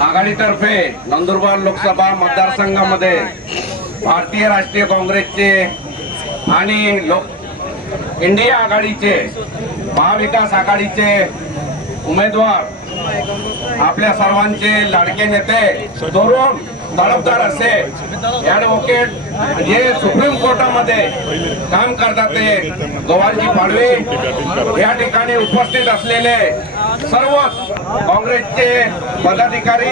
आघाडीतर्फे नंदुरबार लोकसभा मतदारसंघामध्ये भारतीय राष्ट्रीय काँग्रेसचे आणि लोक इंडिया आघाडीचे महाविकास आघाडीचे उमेदवार आपल्या सर्वांचे लाडके नेते तरुण तडफदार असे ॲडव्होकेट जे सुप्रीम कोर्टामध्ये काम करतात ते गवारजी पाडवे या ठिकाणी उपस्थित असलेले सर्वच काँग्रेसचे पदाधिकारी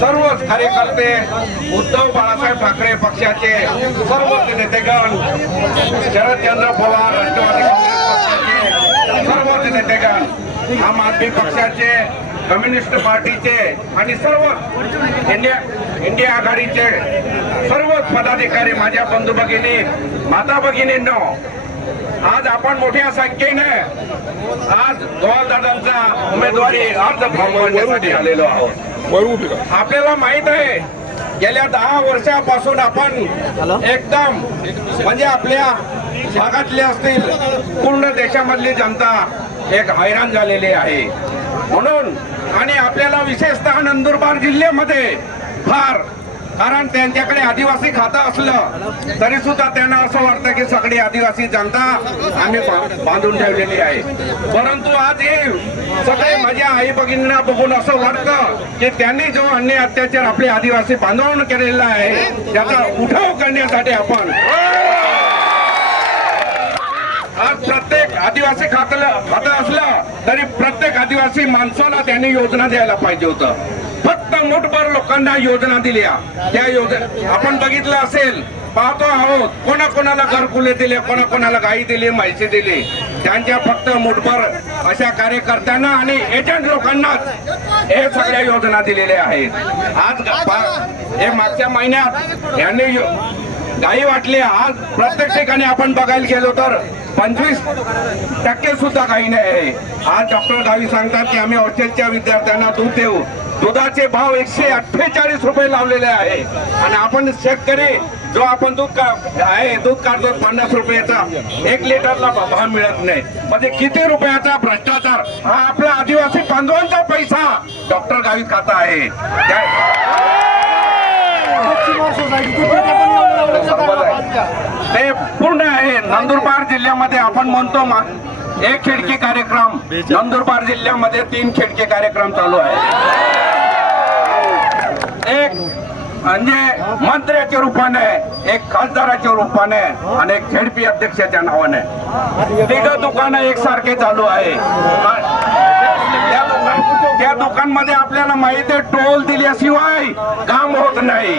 सर्वच कार्यकर्ते उद्धव बाळासाहेब ठाकरे पक्षाचे सर्वच नेतेगण शरदचंद्र पवार राष्ट्रवादी काँग्रेस पक्षाचे सर्वच नेतेगण आम आदमी पक्षाचे कम्युनिस्ट पार्टीचे आणि सर्व इंडिया इंडिया आघाडीचे सर्वच पदाधिकारी माझ्या बंधू भगिनी माता भगिनींनो आज आपण मोठ्या संख्येने आज गोवालदादांचा उमेदवारी अर्ज फॉर्म भरण्यासाठी आलेलो आहोत. आपल्याला माहीत आहे गेल्या दहा वर्षापासून आपण एकदम म्हणजे आपल्या भागातले असतील पूर्ण देशामधली जनता एक हैराण झालेली आहे. म्हणून आणि आपल्याला विशेषतः नंदुरबार जिल्ह्यामध्ये फार कारण त्यांच्याकडे आदिवासी खातं असलं तरी सुद्धा त्यांना असं वाटतं की सगळी आदिवासी जनता आम्ही बांधून ठेवलेली आहे. परंतु आज हे सगळे माझ्या आई भगिनींना बघून असं वाटतं की त्यांनी जो अन्य अत्याचार आपले आदिवासी बांधवून केलेला आहे त्याचा उठाव करण्यासाठी आपण आज प्रत्येक आदिवासी खातं खातं असलं तरी प्रत्येक आदिवासी माणसाला त्यांनी योजना द्यायला पाहिजे होतं. फक्त मोठभर लोकांना योजना दिल्या. त्या योजना आपण बघितलं असेल पाहतो आहोत कोणाकोणाला घरकुले दिले कोणाकोणाला गाई दिली माहिती दिली. त्यांच्या फक्त मुठभर अशा कार्यकर्त्यांना आणि एजंट लोकांनाच हे सगळ्या योजना दिलेल्या आहेत. आज हे मागच्या महिन्यात यांनी गाई वाटली. आज प्रत्येक ठिकाणी आपण बघायला गेलो तर पंचवीस टक्के सुद्धा काही नाही आहे. आज डॉक्टर गावी सांगतात की आम्ही हॉस्टेलच्या विद्यार्थ्यांना दूध देऊ. दुधाचे भाव एकशे अठ्ठेचाळीस रुपये लावलेले आहे. आणि आपण शेतकरी जो आपण दूध का आहे दूध काढतो पन्नास रुपयाचा एक लिटरला भाव मिळत नाही. म्हणजे किती रुपयाचा भ्रष्टाचार? हा आपला आदिवासी बांधवांचा पैसा. डॉक्टर गावी खाता आहे. ते पूर्ण आहे. नंदुरबार जिल्ह्यामध्ये आपण म्हणतो एक खिडकी कार्यक्रम. नंदुरबार जिल्ह्यामध्ये तीन खिडकी कार्यक्रम चालू आहे. एक म्हणजे मंत्र्याच्या रूपाने एक खासदाराच्या रूपाने आणि एक झेडपी अध्यक्षाच्या नावाने. तिघ दुकानं एकसारखे चालू आहे. त्या दुकानमध्ये आपल्याला माहिती आहे टोल दिल्याशिवाय काम होत नाही.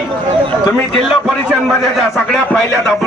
तुम्ही जिल्हा परिषदमध्ये जा सगळ्या पहिल्या